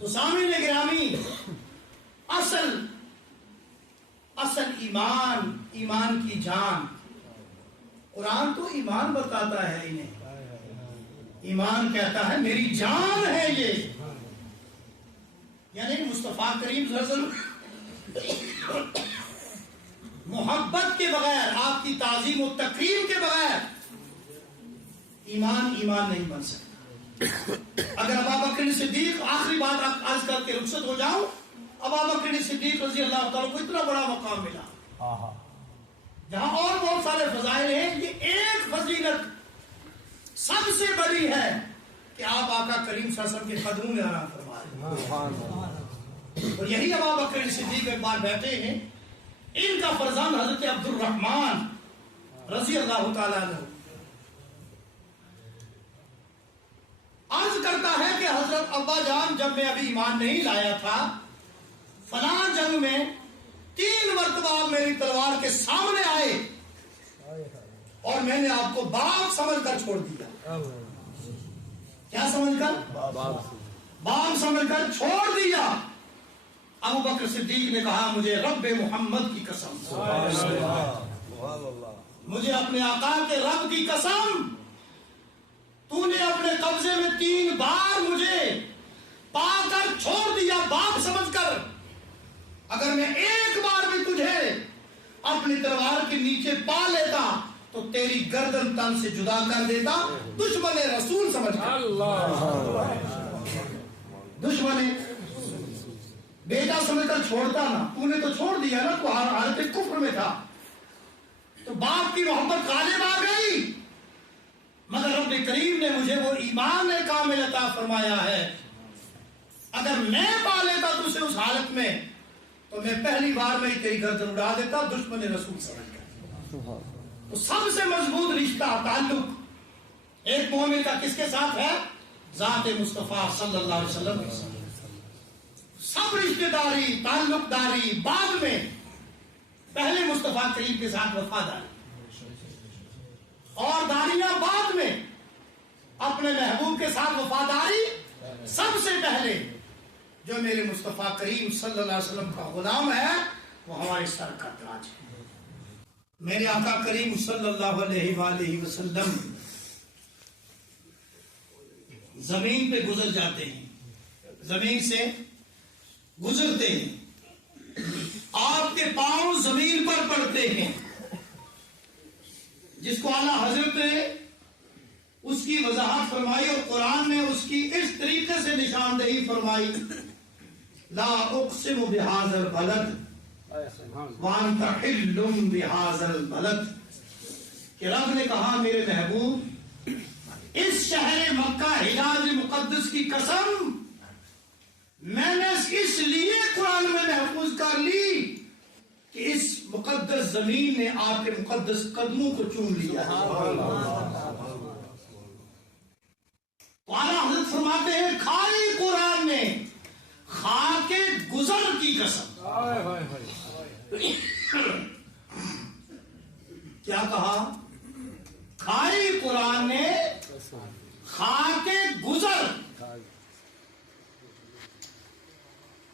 تو سامعین گرامی، اصل ایمان کی جان، قرآن تو ایمان بتاتا ہے انہیں، ایمان کہتا ہے میری جان ہے یہ، یعنی مصطفیٰ کریم صلی اللہ علیہ وسلم محبت کے بغیر، آپ کی تعظیم و تکریم کے بغیر ایمان نہیں بن سکتا۔ اگر ابوبکر صدیق، آخری بات عرض کر کے رخصت ہو جاؤں، ابوبکر صدیق رضی اللہ تعالیٰ کو اتنا بڑا مقام ملا، جہاں اور بہت سارے فضائل ہیں، یہ ایک فضیلت سب سے بڑی ہے کہ آپ آقا کریم صلی اللہ علیہ وسلم کے قدموں میں آرام فرما رہے ہیں۔ اور یہی ابوبکر صدیق ایک بار بیٹھے ہیں، ان کا فرزند حضرت عبد الرحمن رضی اللہ تعالیٰ عنہ عرض کرتا ہے کہ حضرت ابا جان، جب میں ابھی ایمان نہیں لایا تھا، فلاں جنگ میں 3 مرتبہ آپ میری تلوار کے سامنے آئے اور میں نے آپ کو باپ سمجھ کر چھوڑ دیا۔ کیا سمجھ کر؟ باپ سمجھ کر چھوڑ دیا۔ ابو بکر صدیق نے کہا مجھے رب محمد کی قسم، مجھے اپنے آقا کے رب کی قسم، تو نے اپنے قبضے میں 3 بار مجھے پا کر چھوڑ دیا باپ سمجھ کر، اگر میں ایک بار بھی تجھے اپنی تلوار کے نیچے پا لیتا تو تیری گردن تن سے جدا کر دیتا، دشمن رسول سمجھ کر، دشمن بیٹا سمجھ کر چھوڑتا نا، تو نے تو چھوڑ دیا نا، تو حالت کفر میں تھا، تو باپ کی محبت غالب آ گئی، مگر رب کریم نے مجھے وہ ایمان کامل عطا فرمایا ہے، اگر میں پا لیتا تجھے اس حالت میں تو میں پہلی بار میں ہی تیری گردن اڑا دیتا، دشمن رسول سمجھ کر۔ تو سب سے مضبوط رشتہ، تعلق ایک مومن کا کس کے ساتھ ہے؟ ذات مصطفیٰ صلی اللہ علیہ وسلم کے ساتھ۔ سب رشتہ داری، تعلق داری بعد میں، پہلے مصطفیٰ کریم کے ساتھ وفاداری اور داریاں بعد میں، اپنے محبوب کے ساتھ وفاداری سب سے پہلے۔ جو میرے مصطفیٰ کریم صلی اللہ علیہ وسلم کا غلام ہے وہ ہمارے سر کا تاج ہے۔ میرے آقا کریم صلی اللہ علیہ وآلہ وسلم زمین پہ گزر جاتے ہیں، زمین سے گزرتے ہیں، آپ کے پاؤں زمین پر پڑتے ہیں، جس کو اعلیٰ حضرت نے اس کی وضاحت فرمائی اور قرآن نے اس کی اس طریقے سے نشاندہی فرمائی، لا اقسم بہذا البلد وانت حل بہذا البلد، کہ رب نے کہا میرے محبوب اس شہر مکہ حجاز مقدس کی قسم میں نے اس لیے قرآن میں محفوظ کر لی کہ اس مقدس زمین نے آپ کے مقدس قدموں کو چوم لیا ہے۔ تو اعلیٰ حضرت فرماتے ہیں کھائی قرآن نے خاک گزر کی قسم، کیا کہا؟ کھائی قرآن نے خاک گزر،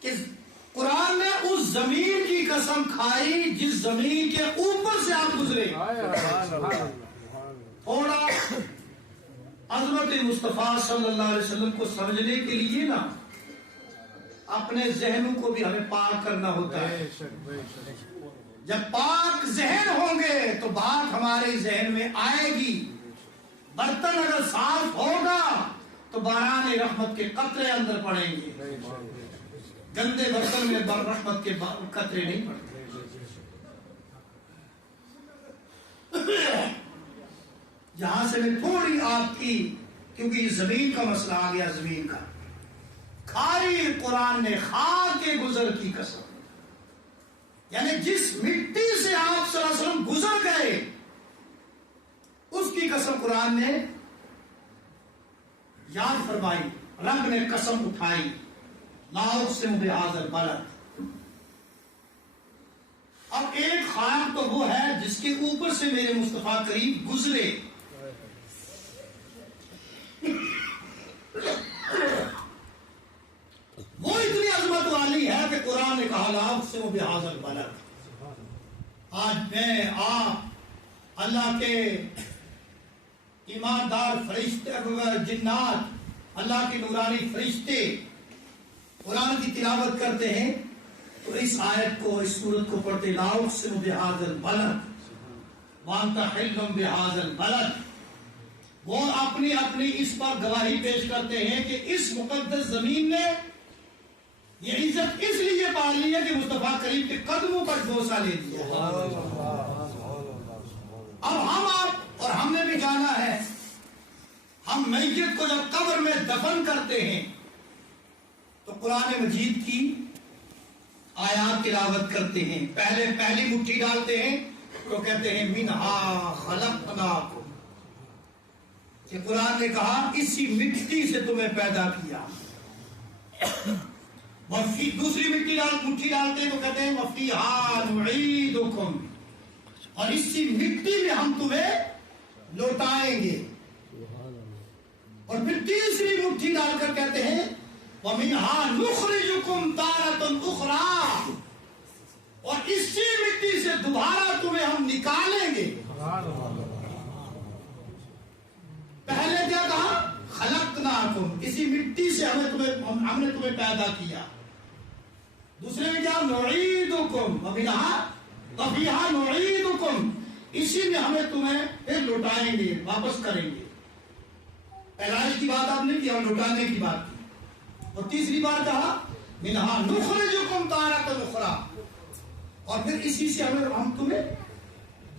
کہ قرآن نے اس زمین کی قسم کھائی جس زمین کے اوپر سے آپ گزرے۔ تھوڑا عظمت مصطفیٰ صلی اللہ علیہ وسلم کو سمجھنے کے لیے نا اپنے ذہنوں کو بھی ہمیں پاک کرنا ہوتا ہے۔ جب پاک ذہن ہوں گے تو بات ہمارے ذہن میں آئے گی، برتن اگر صاف ہوگا تو باران رحمت کے قطرے اندر پڑیں گے، گندے برتن میں رحمت کے قطرے نہیں پڑتے۔ یہاں سے میں تھوڑی آپ کی، کیونکہ یہ زمین کا مسئلہ آ گیا، زمین کا کھائی قرآن نے خاک گزر کی قسم، یعنی جس مٹی سے آپ صلی اللہ علیہ وسلم گزر گئے اس کی قسم قرآن نے یاد فرمائی، رب نے قسم اٹھائی، لا اقسم بہذا البلد۔ اب ایک خاک تو وہ ہے جس کے اوپر سے میرے مصطفیٰ کریم گزرے، اقسم بہذا البلد. آج میں آپ اللہ کے ایماندار فرشتے جنات، اللہ کے نورانی فرشتے قرآن کی تلاوت کرتے ہیں تو اس آیت کو، اس سورت کو پڑھتے لا اقسم بہذا البلد وانت حل بہذا البلد. وہ اپنی اس پر گواہی پیش کرتے ہیں کہ اس مقدس زمین نے یہ عزت اس لیے پا لی ہے کہ مصطفیٰ کریم کے قدموں پر بوسہ لے دیا. اب ہم نے بھی جانا ہے، ہم میت کو جب قبر میں دفن کرتے ہیں تو قرآن مجید کی آیات تلاوت کرتے ہیں. پہلی مٹھی ڈالتے ہیں تو کہتے ہیں منہا خلقناکم، کہ قرآن نے کہا اسی مٹی سے تمہیں پیدا کیا. دوسری مٹھی ڈالتے ہیں تو کہتے ہیں وفیہا نعیدکم، اور اسی مٹی میں ہم تمہیں لوٹائیں گے. اور پھر تیسری مٹھی ڈال کر کہتے ہیں وَمِنْهَا نُخْرِجُكُمْ تَارَةً أُخْرَىٰ، اور اسی مٹی سے دوبارہ تمہیں ہم نکالیں گے. پہلے کیا کہا؟ خلقناکم، اسی مٹی سے ہم نے تمہیں پیدا کیا. دوسرے میں کیا؟ نعیدکم وفیہا نعیدکم، اسی میں ہمیں تمہیں پھر لوٹائیں گے، واپس کریں گے. پیدائش کی بات آپ نے کی اور لوٹانے کی بات کی. اور تیسری بار کہا منہا نخرجکم تارۃ اخری، اور پھر اسی سے ہم تمہیں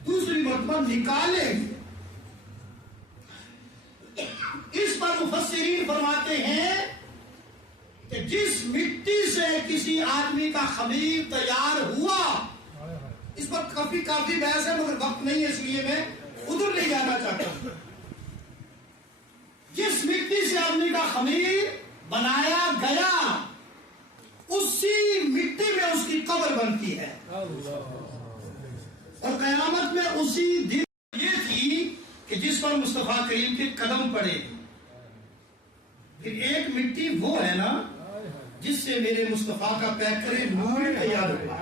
دوسری مرتبہ نکالیں گے. اس پر مفسرین فرماتے ہیں کہ جس مٹی سے کسی آدمی کا خمیر تیار ہوا، اس پر کافی بحث ہے مگر وقت نہیں ہے اس لیے میں ادھر لے جانا چاہتا ہوں. جس مٹی سے آدمی کا خمیر بنایا گیا اسی مٹی میں اس کی قبر بنتی ہے، اور قیامت میں اسی دن یہ تھی کہ جس پر مصطفیٰ کریم کے قدم پڑے. پھر ایک مٹی وہ ہے نا جس سے میرے مصطفیٰ کا پیکر نور تیار ہوا.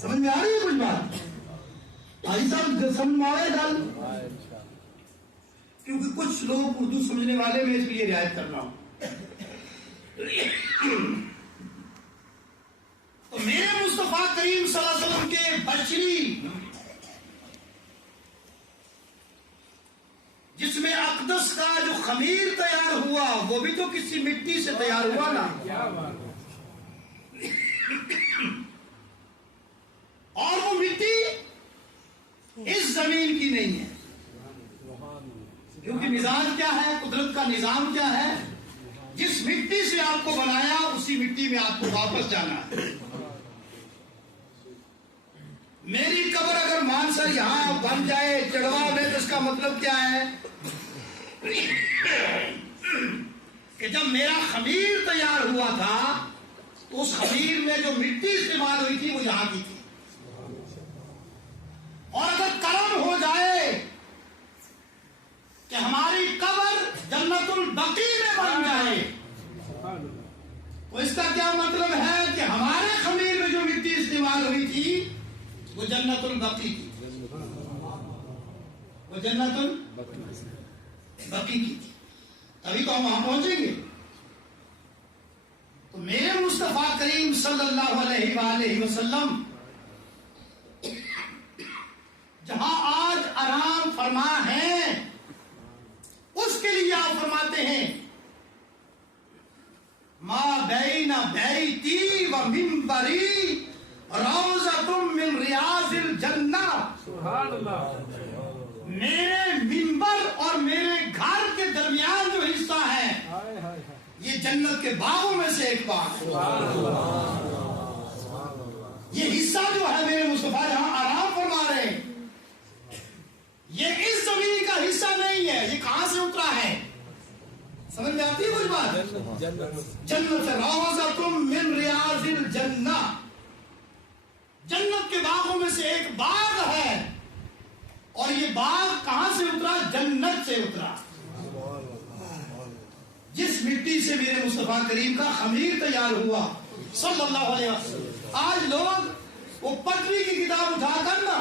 سمجھ میں آ رہی ہے کچھ بات؟ آئی صاحب سمجھ میں آ رہا ہے گل؟ کیونکہ کچھ لوگ اردو سمجھنے والے میں اس لیے رعایت کر رہا ہوں. تو میرے مصطفیٰ کریم صلی اللہ علیہ وسلم کے بشری جس میں اقدس کا جو خمیر تیار ہوا وہ بھی تو کسی مٹی سے تیار ہوا نا. اور وہ مٹی اس زمین کی نہیں ہے، کیونکہ مزاج کیا ہے، قدرت کا نظام کیا ہے، جس مٹی سے آپ کو بنایا اسی مٹی میں آپ کو واپس جانا ہے. میری قبر اگر مانسر یہاں بن جائے چڑوا میں تو اس کا مطلب کیا ہے کہ جب میرا خمیر تیار ہوا تھا تو اس خمیر میں جو مٹی استعمال ہوئی تھی وہ یہاں کی تھی. اور اگر کرم ہو جائے کہ ہماری قبر جنت البقیع میں بن جائے تو اس کا کیا مطلب ہے کہ ہمارے خمیر میں جو مٹی استعمال ہوئی تھی وہ جنت البقیع کی، وہ جنت البقیع کی تھی. تبھی تو ہم وہاں پہنچیں گے. تو میرے مصطفیٰ کریم صلی اللہ علیہ وآلہ وسلم جہاں آج آرام فرما ہے اس کے لیے آپ فرماتے ہیں ما بین بیتی و منبری روضۃ من ریاض الجنہ. سبحان اللہ. میرے منبر اور میرے گھر کے درمیان جو حصہ ہے یہ جنت کے باغوں میں سے ایک باغ ہے. یہ حصہ جو ہے میرے مصطفیٰ جہاں آرام فرما رہے ہیں یہ اس زمین کا حصہ نہیں ہے. یہ کہاں سے اترا ہے؟ سمجھ میں آتی ہے کچھ بات؟ جنت سے روضۃ من ریاض الجنہ، جنت کے باغوں میں سے ایک باغ ہے. اور یہ باغ کہاں سے اترا؟ جنت سے اترا. جس مٹی سے میرے مصطفیٰ کریم کا خمیر تیار ہوا صلی اللہ علیہ وسلم آج لوگ وہ پٹری کی کتاب اٹھا کر نا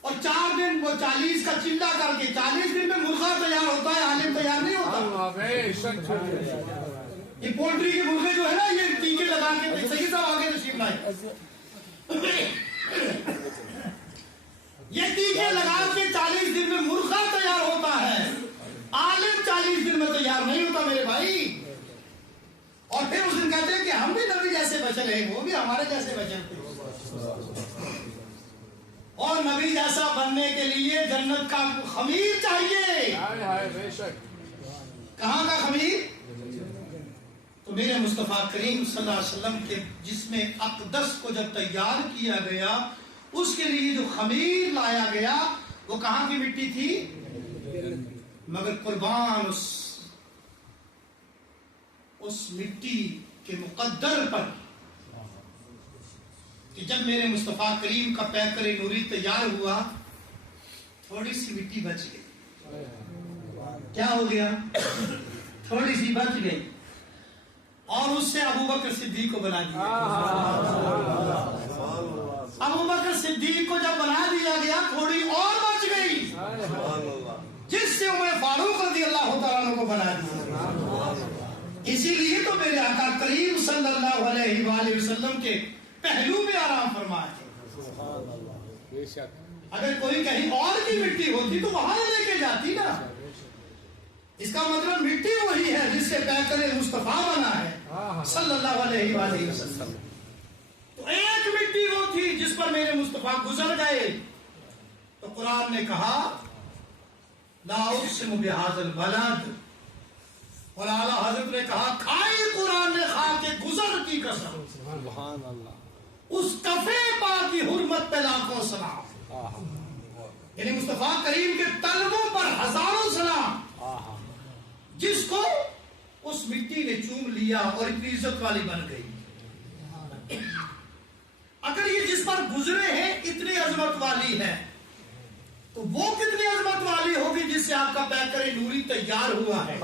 اور 4 دن وہ 40 کا چلہ کر کے 40 دن میں مرغہ تیار ہوتا ہے، عالم تیار نہیں ہوتا. یہ پولٹری کے مرغے جو ہے نا یہ ٹیکے لگا کے صحیح صاحب آگے تشریف لائے، یہ ٹیکے لگا کے 40 دن میں مرغہ تیار ہوتا ہے، عالم 40 دن میں تیار نہیں ہوتا میرے بھائی. اور پھر اس دن کہتے ہیں کہ ہم بھی نبی جیسے بچے رہے، وہ بھی ہمارے جیسے بچے تھے. اور نبی جیسا بننے کے لیے جنت کا خمیر چاہیے. کہاں کا خمیر؟ تو میرے مصطفیٰ کریم صلی اللہ علیہ وسلم کے جسم اقدس کو جب تیار کیا گیا اس کے لیے جو خمیر لایا گیا وہ کہاں کی مٹی تھی؟ مگر قربان اس مٹی کے مقدر پر کہ جب میرے مصطفیٰ کریم کا پیکر نوری تیار ہوا تھوڑی سی مٹی بچ گئی. کیا ہو گیا؟ تھوڑی سی بچ گئی اور اس سے ابوبکر صدیق کو بنا دیا. ابوبکر صدیق کو جب بنا دیا گیا تھوڑی اور بچ گئی جس سے عمر فاروق رضی اللہ تعالیٰ عنہ کو بنا دیا. اسی لیے تو میرے آقا کریم صلی اللہ علیہ وآلہ وسلم کے پہلو میں آرام فرمائے. اگر کوئی کہیں اور کی مٹی ہوتی تو وہاں لے کے جاتی نا. اس کا مطلب مٹی وہی ہے جس سے پیکر مصطفیٰ بنا ہے صلی اللہ علیہ وآلہ وسلم. تو ایک مٹی وہ تھی جس پر میرے مصطفیٰ گزر گئے تو قرآن نے کہا لا اقسم بہذا البلد، اور اعلیٰ حضرت نے کہا کھائی قرآن نے کھا کے گزر کی قسم، سبحان اللہ، اس کفے پاک کی حرمت پہ لاکھوں سلام. یعنی مصطفیٰ کریم کے طلبوں پر ہزاروں سلام جس کو اس مٹی نے چوم لیا اور اتنی عزت والی بن گئی. اگر یہ جس پر گزرے ہیں اتنی عظمت والی ہے تو وہ کتنی عظمت والی ہوگی جس سے آپ کا پیکر نوری تیار ہوا ہے.